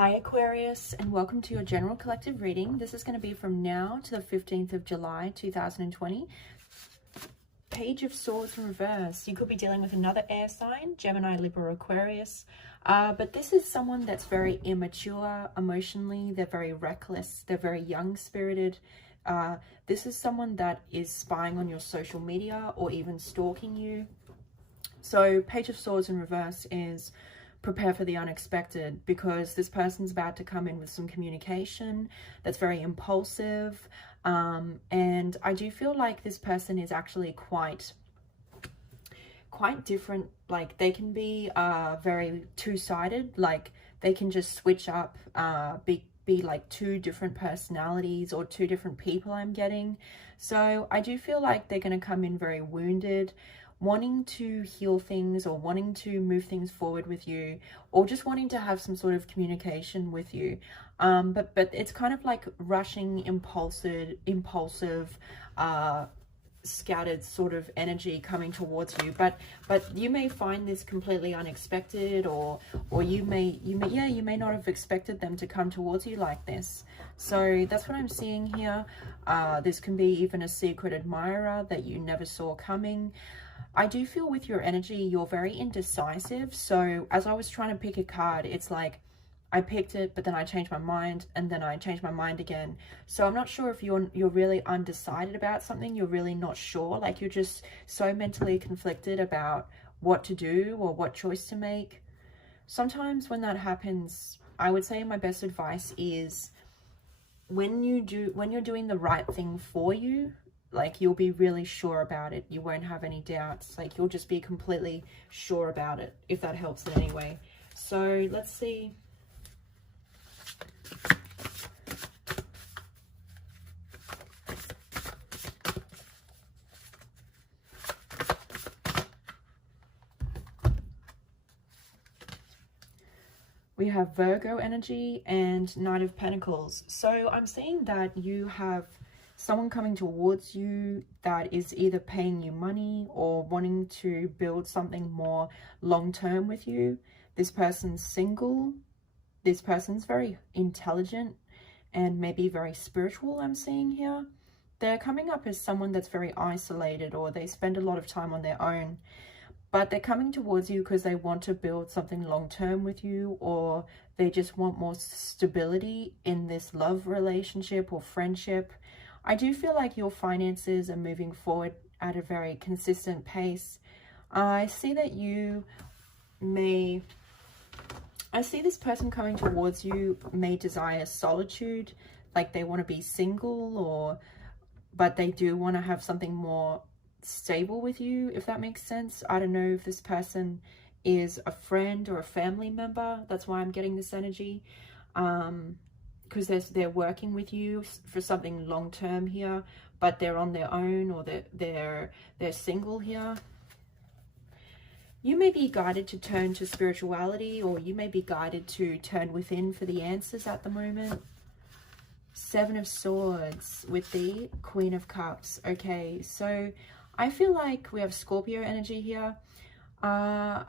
Hi Aquarius, and welcome to your general collective reading. This is going to be from now to the 15th of July 2020. Page of Swords in reverse. You could be dealing with another air sign, Gemini, Libra, Aquarius. But this is someone that's very immature emotionally. They're very reckless. They're very young-spirited. This is someone that is spying on your social media or even stalking you. So Page of Swords in reverse is prepare for the unexpected, because this person's about to come in with some communication that's very impulsive. And I do feel like this person is actually quite different. Like they can be very two-sided, like they can just switch up, be like two different personalities or two different people I'm getting. So I do feel like they're going to come in very wounded, wanting to heal things or wanting to move things forward with you, or just wanting to have some sort of communication with you. But it's kind of like rushing, impulsive, scattered sort of energy coming towards you. But you may find this completely unexpected, or you may not have expected them to come towards you like this. So that's what I'm seeing here. This can be even a secret admirer that you never saw coming. I do feel with your energy, you're very indecisive. So as I was trying to pick a card, it's like I picked it, but then I changed my mind, and then I changed my mind again. So I'm not sure if you're really undecided about something. You're really not sure. Like you're just so mentally conflicted about what to do or what choice to make. Sometimes when that happens, I would say my best advice is when you're doing the right thing for you, like you'll be really sure about it. You won't have any doubts. Like you'll just be completely sure about it, if that helps in any way. So let's see. We have Virgo energy and Knight of Pentacles. So I'm seeing that you have someone coming towards you that is either paying you money or wanting to build something more long-term with you. This person's single. This person's very intelligent and maybe very spiritual, I'm seeing here. They're coming up as someone that's very isolated, or they spend a lot of time on their own. But they're coming towards you because they want to build something long-term with you, or they just want more stability in this love relationship or friendship. I do feel like your finances are moving forward at a very consistent pace. I see that I see this person coming towards you may desire solitude, like they want to be single, but they do want to have something more stable with you, if that makes sense. I don't know if this person is a friend or a family member. That's why I'm getting this energy. Because they're working with you for something long-term here, but they're on their own, or they're single here. You may be guided to turn to spirituality, or you may be guided to turn within for the answers at the moment. Seven of Swords with the Queen of Cups. Okay, so I feel like we have Scorpio energy here. I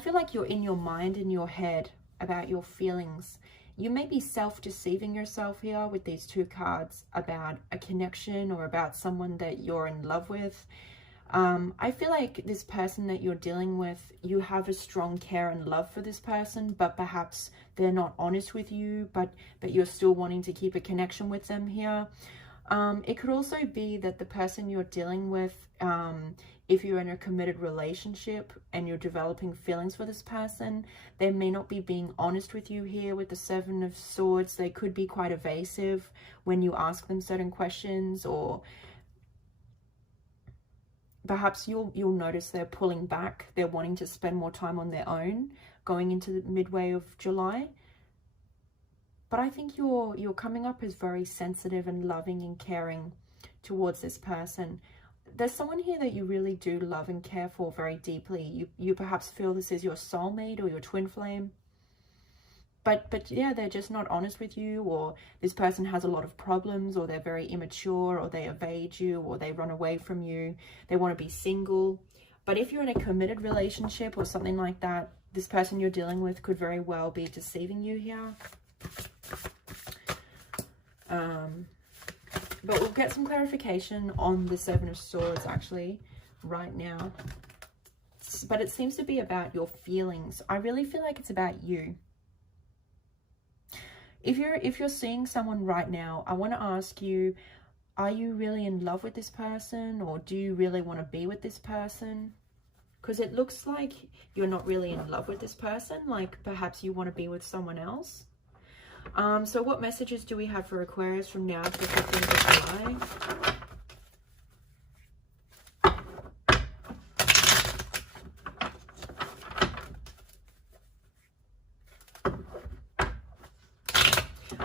feel like you're in your mind, in your head, about your feelings. You may be self-deceiving yourself here with these two cards about a connection or about someone that you're in love with. I feel like this person that you're dealing with, you have a strong care and love for this person, but perhaps they're not honest with you, but you're still wanting to keep a connection with them here. It could also be that the person you're dealing with, if you're in a committed relationship and you're developing feelings for this person, they may not be being honest with you here with the Seven of Swords. They could be quite evasive when you ask them certain questions, or perhaps you'll notice they're pulling back. They're wanting to spend more time on their own going into the midway of July. But I think you're coming up as very sensitive and loving and caring towards this person. There's someone here that you really do love and care for very deeply. You perhaps feel this is your soulmate or your twin flame. But yeah, they're just not honest with you, or this person has a lot of problems, or they're very immature, or they evade you, or they run away from you. They want to be single. But if you're in a committed relationship or something like that, This person you're dealing with could very well be deceiving you here. But we'll get some clarification on the Seven of Swords actually right now. But it seems to be about your feelings. I really feel like it's about you. If you're seeing someone right now, I want to ask you, are you really in love with this person, or do you really want to be with this person? Because it looks like you're not really in love with this person, like perhaps you want to be with someone else. So what messages do we have for Aquarius from now to the 15th of July?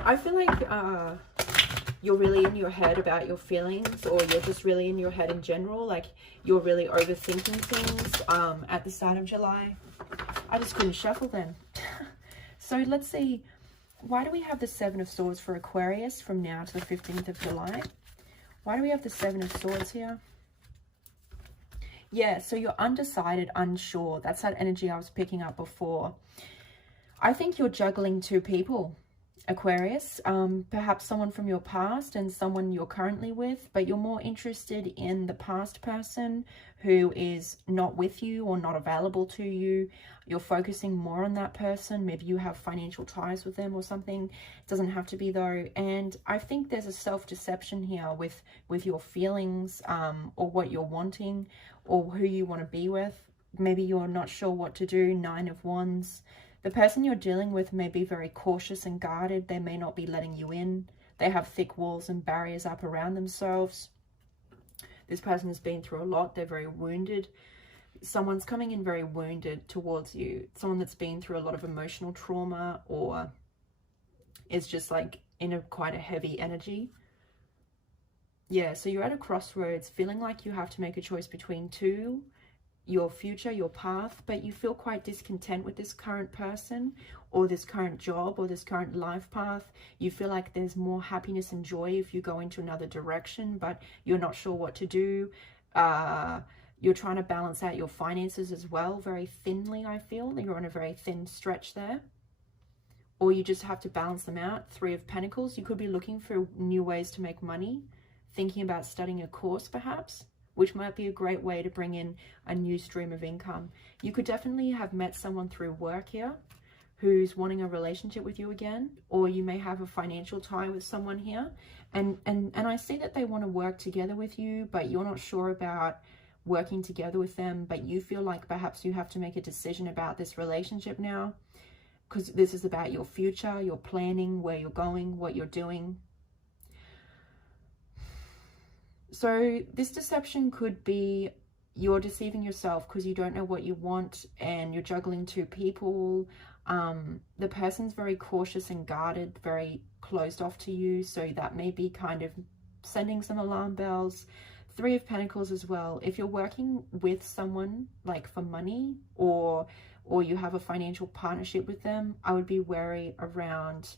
I feel like you're really in your head about your feelings, or you're just really in your head in general. Like you're really overthinking things at the start of July. I just couldn't shuffle then. So let's see. Why do we have the Seven of Swords for Aquarius from now to the 15th of July? Why do we have the Seven of Swords here? Yeah, so you're undecided, unsure. That's that energy I was picking up before. I think you're juggling two people, Aquarius. Perhaps someone from your past and someone you're currently with, but you're more interested in the past person who is not with you or not available to you. You're focusing more on that person. Maybe you have financial ties with them or something. It doesn't have to be though. And I think there's a self-deception here with your feelings, or what you're wanting, or who you want to be with. Maybe you're not sure what to do. Nine of Wands. The person you're dealing with may be very cautious and guarded. They may not be letting you in. They have thick walls and barriers up around themselves. This person has been through a lot. They're very wounded. Someone's coming in very wounded towards you. Someone that's been through a lot of emotional trauma, or is just like in quite a heavy energy. Yeah, so you're at a crossroads, feeling like you have to make a choice between two, your future, your path, but you feel quite discontent with this current person, or this current job, or this current life path. You feel like there's more happiness and joy if you go into another direction, but you're not sure what to do. You're trying to balance out your finances as well, very thinly. I feel you're on a very thin stretch there, or you just have to balance them out. Three of Pentacles. You could be looking for new ways to make money, thinking about studying a course perhaps, which might be a great way to bring in a new stream of income. You could definitely have met someone through work here who's wanting a relationship with you again, or you may have a financial tie with someone here, and I see that they want to work together with you, but you're not sure about working together with them, but you feel like perhaps you have to make a decision about this relationship now, because this is about your future, your planning, where you're going, what you're doing. So this deception could be you're deceiving yourself because you don't know what you want and you're juggling two people. The person's very cautious and guarded, very closed off to you, so that may be kind of sending some alarm bells. Three of Pentacles as well. If you're working with someone like for money, or you have a financial partnership with them, I would be wary around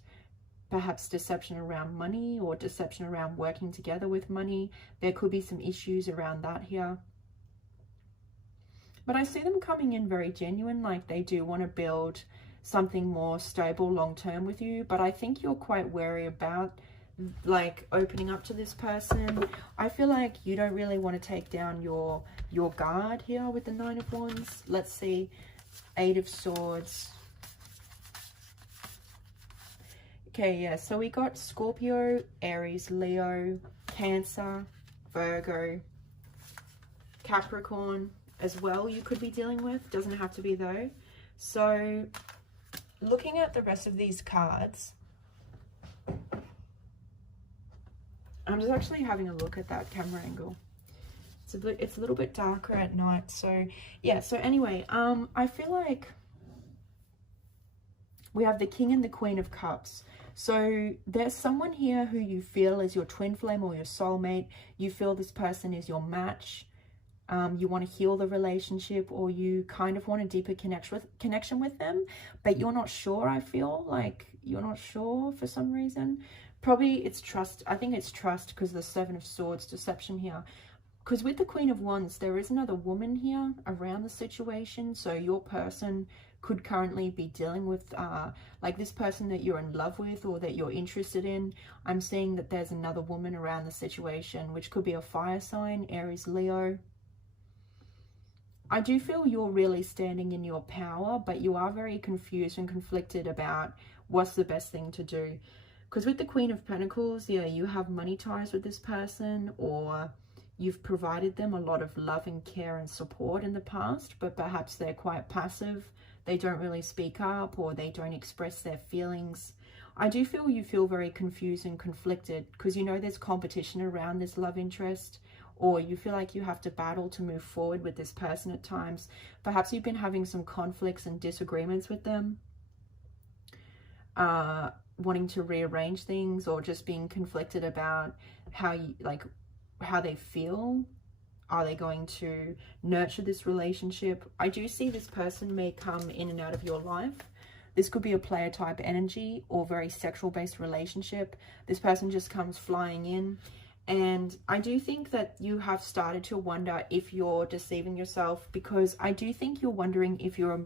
perhaps deception around money, or deception around working together with money. There could be some issues around that here. But I see them coming in very genuine, like they do want to build something more stable long-term with you. But I think you're quite wary about like opening up to this person. I feel like you don't really want to take down your guard here with the Nine of Wands. Let's see. Eight of Swords. Okay, yeah, so we got Scorpio, Aries, Leo, Cancer, Virgo, Capricorn as well you could be dealing with. Doesn't have to be though. So looking at the rest of these cards, I'm just actually having a look at that camera angle. It's a little bit darker at night. So yeah, so anyway, I feel like we have the King and the Queen of Cups. So there's someone here who you feel is your twin flame or your soulmate. You feel this person is your match. You want to heal the relationship, or you kind of want a deeper connection with them, but you're not sure. I feel like you're not sure for some reason. Probably it's trust. I think it's trust because the Seven of Swords, deception here. Because with the Queen of Wands, there is another woman here around the situation. So your person could currently be dealing with, like this person that you're in love with or that you're interested in. I'm seeing that there's another woman around the situation, which could be a fire sign, Aries, Leo. I do feel you're really standing in your power, but you are very confused and conflicted about what's the best thing to do. Because with the Queen of Pentacles, yeah, you have money ties with this person, or you've provided them a lot of love and care and support in the past, but perhaps they're quite passive. They don't really speak up, or they don't express their feelings. I do feel you feel very confused and conflicted because you know there's competition around this love interest, or you feel like you have to battle to move forward with this person at times. Perhaps you've been having some conflicts and disagreements with them, wanting to rearrange things, or just being conflicted about how they feel. Are they going to nurture this relationship? I do see this person may come in and out of your life. This could be a player type energy or very sexual based relationship. This person just comes flying in. And I do think that you have started to wonder if you're deceiving yourself, because I do think you're wondering if you're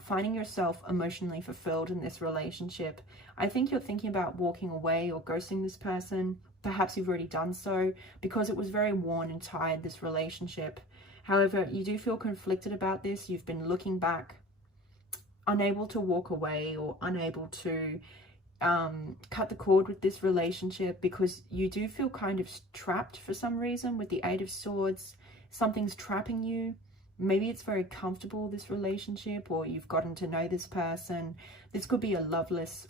finding yourself emotionally fulfilled in this relationship. I think you're thinking about walking away or ghosting this person. Perhaps you've already done so because it was very worn and tired, this relationship. However, you do feel conflicted about this. You've been looking back, unable to walk away or unable to cut the cord with this relationship, because you do feel kind of trapped for some reason with the Eight of Swords. Something's trapping you. Maybe it's very comfortable, this relationship, or you've gotten to know this person. This could be a loveless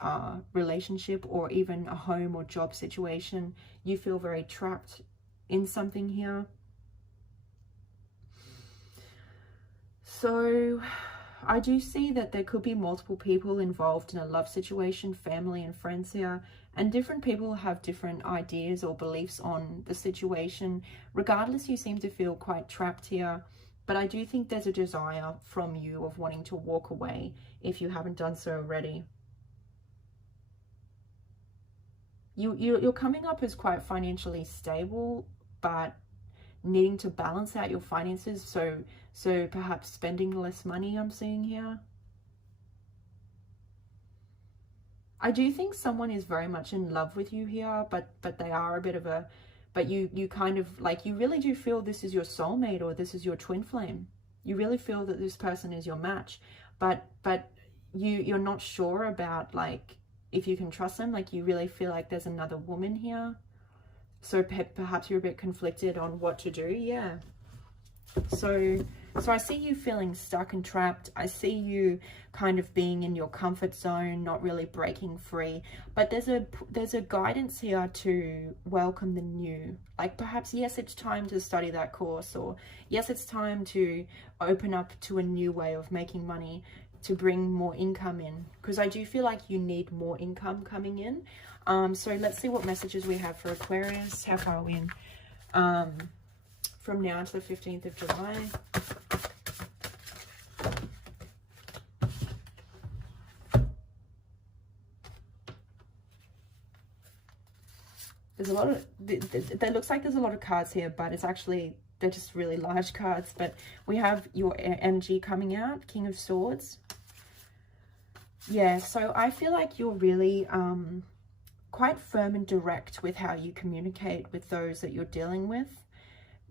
relationship, or even a home or job situation. You feel very trapped in something here. So I do see that there could be multiple people involved in a love situation, family and friends here, and different people have different ideas or beliefs on the situation. Regardless, you seem to feel quite trapped here, but I do think there's a desire from you of wanting to walk away if you haven't done so already. You're coming up as quite financially stable, but needing to balance out your finances, so perhaps spending less money, I'm seeing here. I do think someone is very much in love with you here, but they are a bit of a, but you kind of, like, you really do feel this is your soulmate or this is your twin flame. You really feel that this person is your match, but you're not sure about, like, if you can trust them. Like, you really feel like there's another woman here. So perhaps you're a bit conflicted on what to do. Yeah. So I see you feeling stuck and trapped. I see you kind of being in your comfort zone, not really breaking free. But there's a guidance here to welcome the new. Like, perhaps, yes, it's time to study that course, or yes, it's time to open up to a new way of making money, to bring more income in, because I do feel like you need more income coming in. So let's see what messages we have for Aquarius. How far are we in? From now to the 15th of July. There's a lot of, there looks like there's a lot of cards here, but it's actually, they're just really large cards. But we have your energy coming out, King of Swords. Yeah, so I feel like you're really quite firm and direct with how you communicate with those that you're dealing with.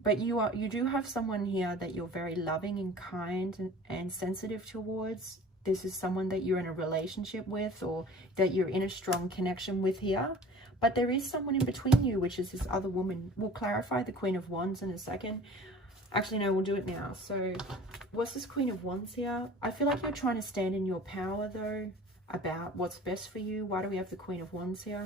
But you do have someone here that you're very loving and kind and sensitive towards. This is someone that you're in a relationship with, or that you're in a strong connection with here. But there is someone in between you, which is this other woman. We'll clarify the Queen of Wands in a second. Actually, no, we'll do it now. So what's this Queen of Wands here? I feel like you're trying to stand in your power, though, about what's best for you. Why do we have the Queen of Wands here?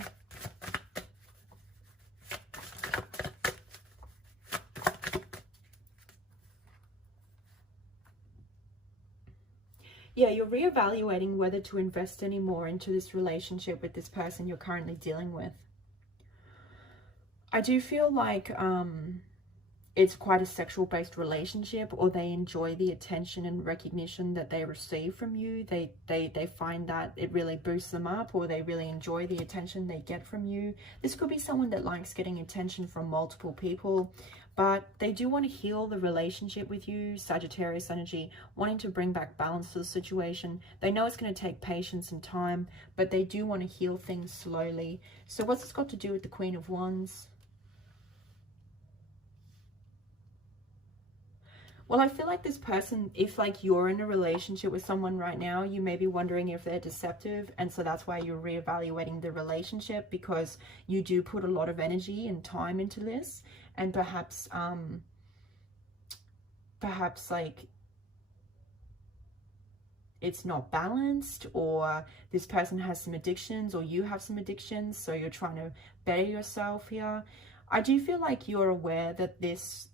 Yeah, you're reevaluating whether to invest any more into this relationship with this person you're currently dealing with. I do feel like it's quite a sexual-based relationship, or they enjoy the attention and recognition that they receive from you. They find that it really boosts them up, or they really enjoy the attention they get from you. This could be someone that likes getting attention from multiple people, but they do want to heal the relationship with you, Sagittarius energy, wanting to bring back balance to the situation. They know it's going to take patience and time, but they do want to heal things slowly. So what's this got to do with the Queen of Wands? Well, I feel like this person, if like you're in a relationship with someone right now, you may be wondering if they're deceptive. And so that's why you're reevaluating the relationship, because you do put a lot of energy and time into this. And perhaps like it's not balanced, or this person has some addictions, or you have some addictions. So you're trying to better yourself here. I do feel like you're aware that this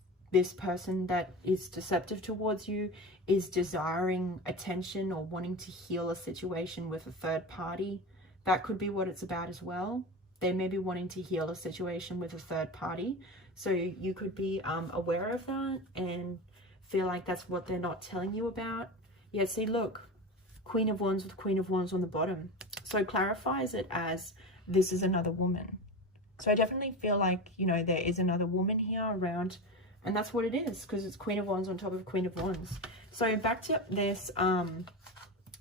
person that is deceptive towards you is desiring attention or wanting to heal a situation with a third party. That could be what it's about as well. They may be wanting to heal a situation with a third party. So you could be aware of that and feel like that's what they're not telling you about. Yeah, see, look, Queen of Wands with Queen of Wands on the bottom. So clarifies it as this is another woman. So I definitely feel like, you know, there is another woman here around. And that's what it is, because it's Queen of Wands on top of Queen of Wands. So back to this,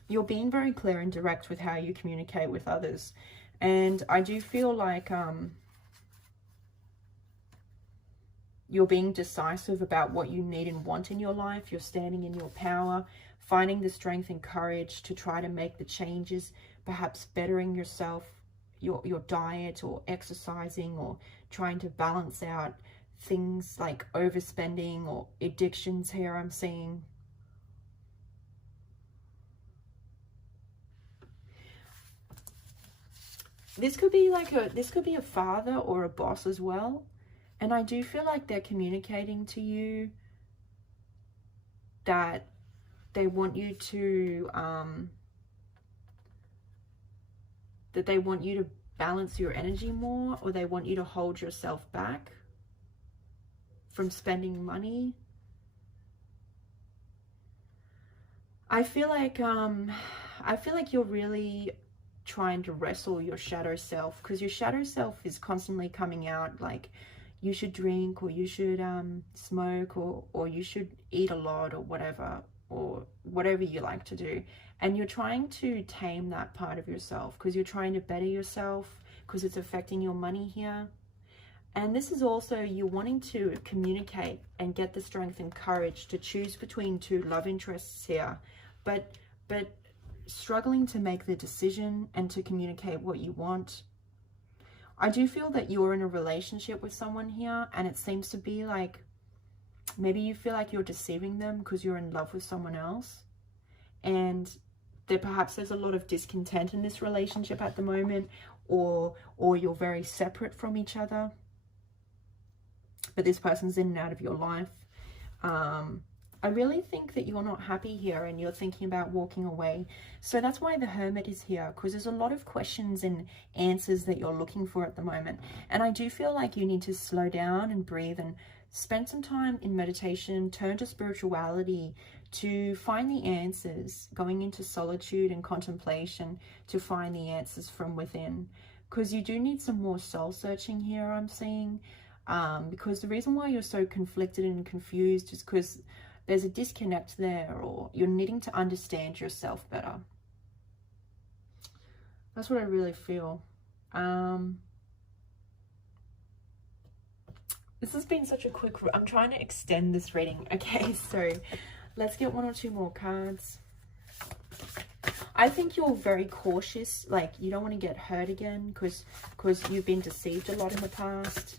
you're being very clear and direct with how you communicate with others. And I do feel like you're being decisive about what you need and want in your life. You're standing in your power, finding the strength and courage to try to make the changes, perhaps bettering yourself, your diet, or exercising, or trying to balance out things like overspending or addictions here I'm seeing. This could be like a father or a boss as well. And I do feel like they're communicating to you that they want you to balance your energy more, or they want you to hold yourself back from spending money. I feel like you're really trying to wrestle your shadow self, because your shadow self is constantly coming out like you should drink, or you should smoke, or you should eat a lot, or whatever you like to do. And you're trying to tame that part of yourself, because you're trying to better yourself, because it's affecting your money here. And this is also you wanting to communicate and get the strength and courage to choose between two love interests here, but struggling to make the decision and to communicate what you want. I do feel that you're in a relationship with someone here, and it seems to be like maybe you feel like you're deceiving them because you're in love with someone else, and perhaps there's a lot of discontent in this relationship at the moment, or you're very separate from each other, but this person's in and out of your life. I really think that you're not happy here and you're thinking about walking away. So that's why the Hermit is here, because there's a lot of questions and answers that you're looking for at the moment. And I do feel like you need to slow down and breathe and spend some time in meditation, turn to spirituality to find the answers, going into solitude and contemplation to find the answers from within. Because you do need some more soul searching here, I'm seeing. Because the reason why you're so conflicted and confused is because there's a disconnect there, or you're needing to understand yourself better. That's what I really feel. This has been such a quick... I'm trying to extend this reading. Okay, so let's get one or two more cards. I think you're very cautious. Like, you don't want to get hurt again because you've been deceived a lot in the past.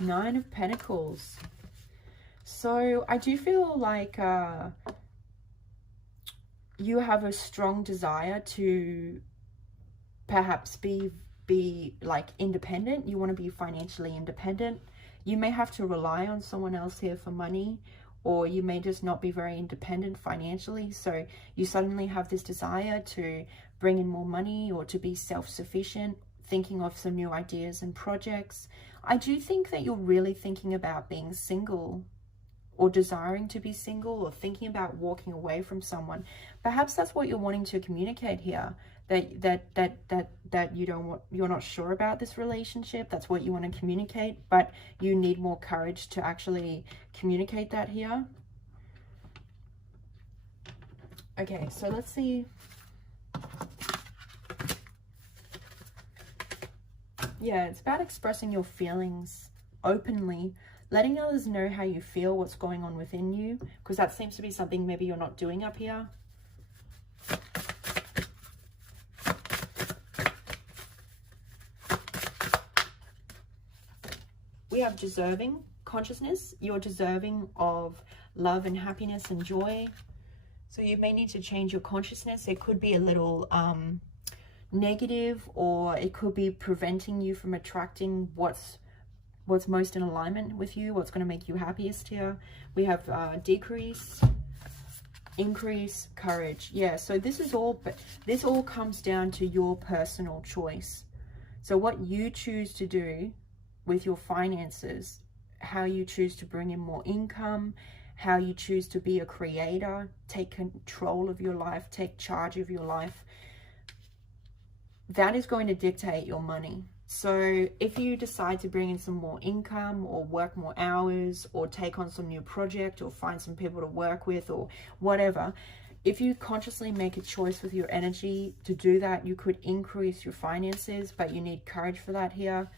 Nine of Pentacles. So I do feel like you have a strong desire to perhaps be like independent. You want to be financially independent. You may have to rely on someone else here for money, or you may just not be very independent financially. So you suddenly have this desire to bring in more money or to be self-sufficient, thinking of some new ideas and projects. I do think that you're really thinking about being single, or desiring to be single, or thinking about walking away from someone. Perhaps that's what you're wanting to communicate here, that you're not sure about this relationship. That's what you want to communicate, but you need more courage to actually communicate that here. Okay, so let's see. Yeah, it's about expressing your feelings openly, letting others know how you feel, what's going on within you, because that seems to be something maybe you're not doing up here. We have deserving consciousness. You're deserving of love and happiness and joy. So you may need to change your consciousness. It could be a little negative, or it could be preventing you from attracting what's most in alignment with you, what's going to make you happiest here. We have decrease, increase, courage. Yeah, so this all comes down to your personal choice. So what you choose to do with your finances, how you choose to bring in more income, how you choose to be a creator, take control of your life, take charge of your life, that is going to dictate your money. So if you decide to bring in some more income, or work more hours, or take on some new project, or find some people to work with, or whatever, if you consciously make a choice with your energy to do that, you could increase your finances, but you need courage for that here.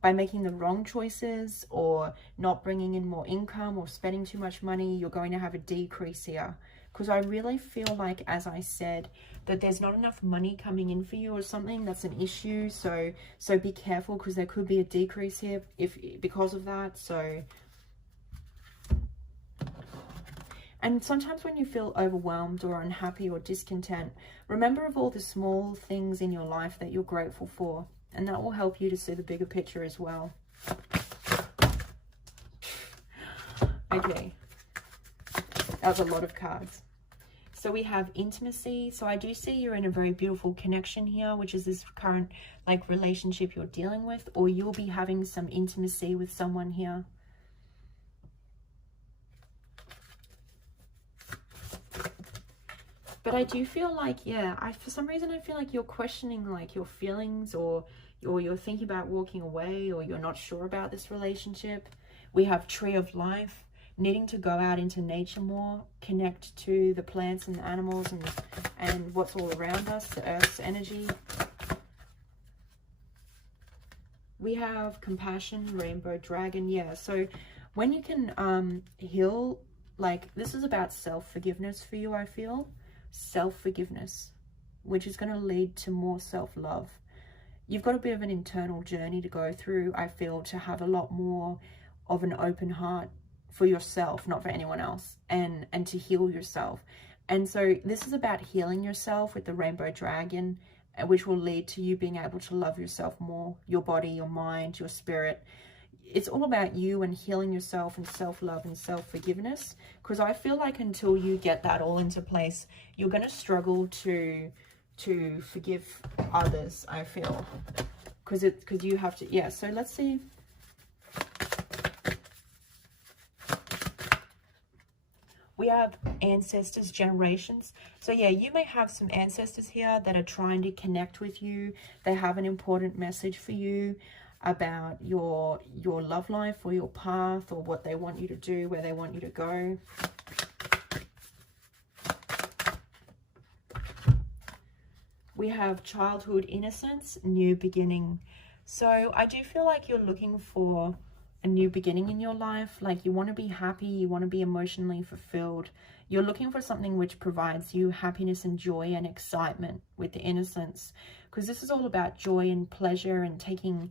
By making the wrong choices, or not bringing in more income, or spending too much money, you're going to have a decrease here. Because I really feel like, as I said, that there's not enough money coming in for you, or something that's an issue. So be careful, because there could be a decrease here because of that. So, and sometimes when you feel overwhelmed or unhappy or discontent, remember of all the small things in your life that you're grateful for. And that will help you to see the bigger picture as well. Okay. That was a lot of cards. So we have intimacy. So I do see you're in a very beautiful connection here, which is this current relationship you're dealing with, or you'll be having some intimacy with someone here. But I do feel like, yeah, for some reason I feel like you're questioning your feelings, or you're thinking about walking away, or you're not sure about this relationship. We have Tree of Life, needing to go out into nature more, connect to the plants and the animals and what's all around us, the earth's energy. We have Compassion, Rainbow Dragon. Yeah, so when you can heal, this is about self-forgiveness for you, I feel. Self-forgiveness, which is going to lead to more self-love. You've got a bit of an internal journey to go through, I feel, to have a lot more of an open heart for yourself, not for anyone else, and to heal yourself. And so this is about healing yourself with the Rainbow Dragon, which will lead to you being able to love yourself more, your body, your mind, your spirit. It's all about you and healing yourself, and self-love and self-forgiveness, because I feel like until you get that all into place, you're going to struggle to forgive others, I feel, because you have to. Yeah, so let's see. We have ancestors, generations. So yeah, you may have some ancestors here that are trying to connect with you. They have an important message for you about your love life, or your path, or what they want you to do, where they want you to go. We have childhood innocence, new beginning. So I do feel like you're looking for a new beginning in your life. Like, you want to be happy, you want to be emotionally fulfilled. You're looking for something which provides you happiness and joy and excitement with the innocence, because this is all about joy and pleasure and taking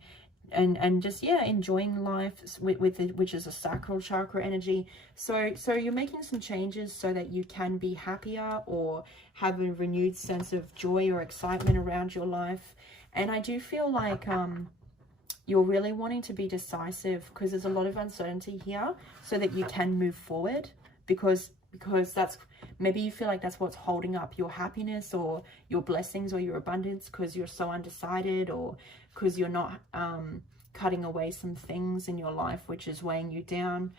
and just, yeah, enjoying life with it, which is a sacral chakra energy. So you're making some changes so that you can be happier, or have a renewed sense of joy or excitement around your life. And I do feel like you're really wanting to be decisive, because there's a lot of uncertainty here, so that you can move forward, because that's, maybe you feel like that's what's holding up your happiness or your blessings or your abundance, because you're so undecided, or because you're not cutting away some things in your life which is weighing you down.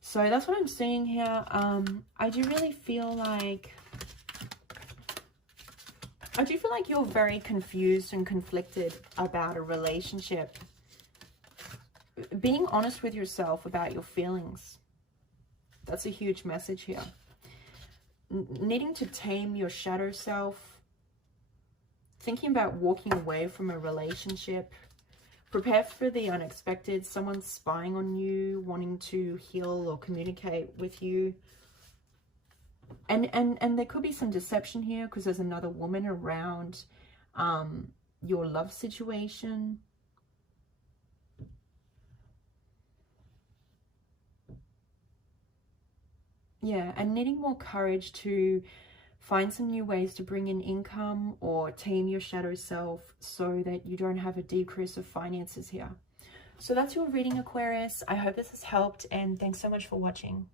So that's what I'm seeing here. I do feel like you're very confused and conflicted about a relationship. Being honest with yourself about your feelings. That's a huge message here. Needing to tame your shadow self. Thinking about walking away from a relationship. Prepare for the unexpected. Someone spying on you, wanting to heal or communicate with you. And there could be some deception here because there's another woman around your love situation. Yeah, and needing more courage to find some new ways to bring in income or tame your shadow self so that you don't have a decrease of finances here. So that's your reading, Aquarius. I hope this has helped, and thanks so much for watching.